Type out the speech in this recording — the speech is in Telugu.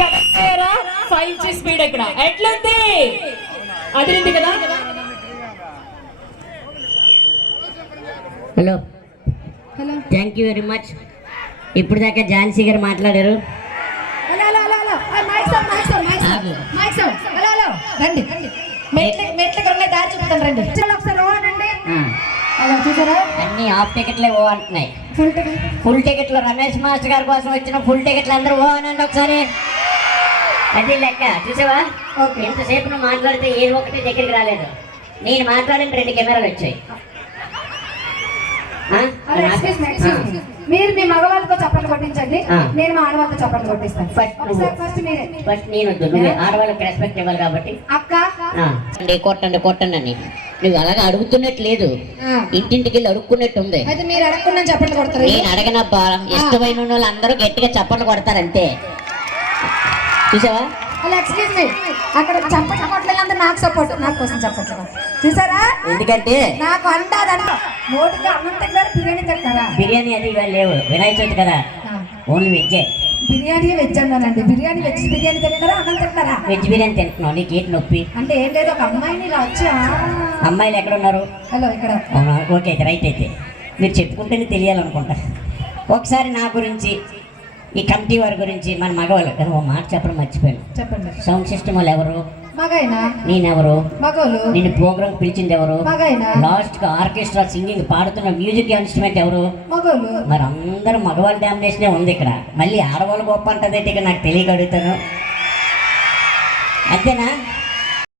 కరెక్టేరా 5G స్పీడ్ ఇక్కడ ఎట్లుంది అదిరింది కదా. Hello hello thank you very much. ఇప్పుడు దాకా ఝాన్సీ గారు మాట్లాడారు. రండి మెట్ల దారి చూపుతాను రండి ఒకసారి రండి. అలా చూసారా అన్ని హాఫ్ టికెట్లే ఓ అంటున్నాయి. ఫుల్ టికెట్లు రమేష్ మాస్టర్ గారి కోసం వచ్చిన ఫుల్ టికెట్లు అందరూ ఓ అనండి ఒకసారి. అది లెక్క చూసావా. ఎంతసేపు నువ్వు మాట్లాడితే ఏ ఒక్కటి దగ్గరికి రాలేదు. నేను మాట్లాడిన 2 కెమెరాలు వచ్చాయి. మీరు మీ మగవాళ్ళతో చప్పట్లు కొట్టించండి, నేను మా ఆడవాళ్ళతో చప్పట్లు కొట్టిస్తాను. ఫస్ట్ నేను నువ్వే ఆడవాళ్ళకి రెస్పెక్ట్ ఇవ్వాలి కాబట్టి అక్క కొట్టండి కొట్టండి అని నువ్వు అలాగే అడుగుతున్నట్లేదు, ఇంటింటికి వెళ్ళి అడుక్కున్నట్టు ఉంది. అయితే మీరు అడగకుండా చప్పట్లు కొడతారు. నేను అడగనబ్బా, ఇష్టమైన వాళ్ళు అందరూ గట్టిగా చప్పట్లు కొడతారు అంతే. చూసావా ఎక్స్క్యూజ్ మీ, అక్కడ చప్పట్లు కొట్టలేదు నాకు సపోర్ట్, నాకు కోసం చప్పట్లు చూసారా. ఎందుకంటే నాకు అంటాదన్న నోటికి అన్నం తింటారు, బిర్యానీ తింటారా. బిర్యానీ అది ఇవాళ లేవు, వినాయక చవితి కదా, ఓన్లీ వెజ్జే. బిర్యానీ వెజ్ అన్నానండి. బిర్యానీ బిర్యానీ తింటారా అన్నం తింటారా. వెజ్ బిర్యానీ తింటున్నావు, నీకు ఏంటి నొప్పి? అంటే ఏం లేదు, ఒక అమ్మాయిని ఇలా వచ్చా. అమ్మాయిలు ఎక్కడ ఉన్నారు? హలో ఇక్కడ. ఓకే అయితే రైట్. అయితే మీరు చెప్పుకుంటేనే తెలియాలనుకుంటా. ఒకసారి నా గురించి, ఈ కమిటీ వారి గురించి, మన మగవాళ్ళు ఓ మాట చెప్పడం మర్చిపోయాను. చెప్పండి. సౌండ్ సిస్టమ్ వాళ్ళు ఎవరు? మగైనా. నేనెవరు? మగోలు. నేను ప్రోగ్రామ్ పిలిచింది ఎవరు? మగైనా. లాస్ట్ గా ఆర్కెస్ట్రా సింగింగ్ పాడుతున్న మ్యూజిక్ ఇన్స్ట్రుమెంట్ ఎవరు? మగోలు. మరి అందరూ మగవాళ్ళ డామినేషనే ఉంది ఇక్కడ, మళ్ళీ ఆడవాళ్ళు గొప్ప అంటదేంటి ఇక నాకు తెలియక అడుగుతాను. అంతేనా?